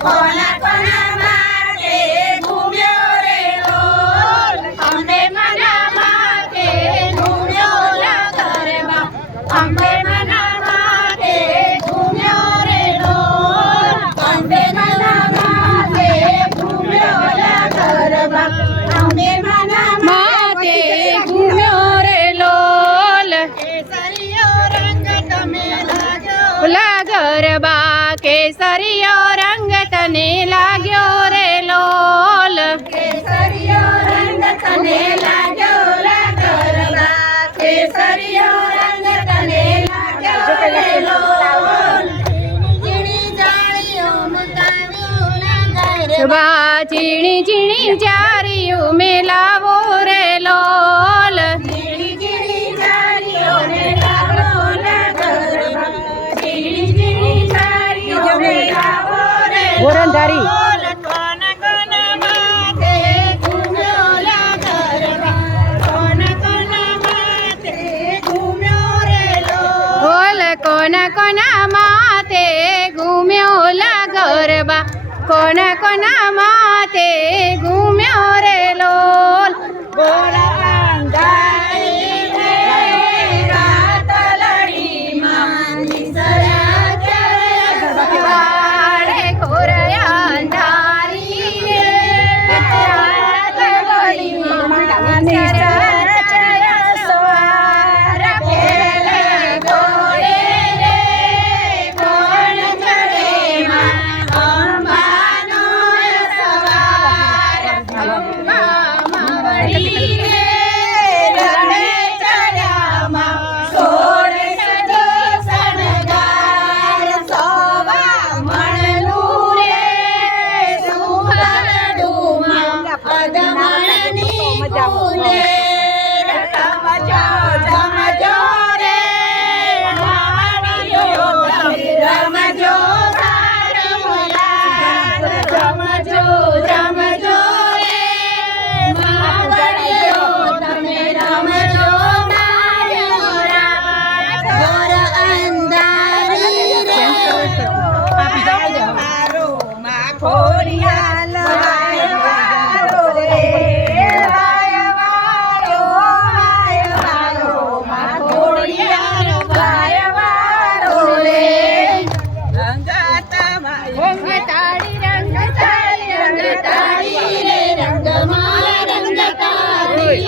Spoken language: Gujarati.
કોના કોના માટે ઘૂમ્યો રે લોલ અંબે મના માટે ઘૂમ્યો લા ગરબા અંબે મના માટે ઘૂમ્યો રે લોલ અંબે મના માટે ઘૂમ્યો લા ગરબા અંબે મના માટે ઘૂમ્યો રે લોલ કેસરીયો રંગ તમે લાગ્યો લા ગરબા કેસરીયો રંગ તને લાગ્યો રે લોલ કેસરીયો રંગ તને લાગ્યો લા ગરબા કેસરીયો રંગ તને લાગ્યો રે લોલ ઝીણી જાળીઓ મુકાવ્યો લા ગરબા ઝીણી ઝીણી જાળીઓ મેલાવો રે લોલ ઝીણી ઝીણી જાળીઓ મેલાવો લા ગરબા ઝીણી ઝીણી જાળીઓ મેલાવો રે ગોરંધારી કોના કોના માથે ઘૂમ્યો લા ગરબા કોના કોના માથે ઘૂમ્યો રે લોલ કોના કોના માથે ઘૂમ્યો લા ગરબા કોના કોના માથે ઘૂમ્યો રે લોલ ગોરા અંધારી રે રાત લડી માની સરા કરે વાળે કોરયા અંધારી રે રાત લડી માની ચરયા સવાર ફેરલે ઘોડે રે કોણ ચડે માં અંબાનો સવાર અંબામાં વળી રે રણે ચડ્યામાં સોળે સજો શણગાર સોવા મણનું રે સુહરડુમાં અધમણની ફૂલે રમજો જમજો રે માણીઓ તમે રમજો રમજો રમજો રે માણીઓ તમે રમજો ઘોર અંધારી રે મારો માં ખોડિયાલ વાયવારો રે વાયવારો વાયવારો માં ખોડિયાલ વાયવારો રે રંગતાળી રંગતાળી રે રંગમાં રંગતાળી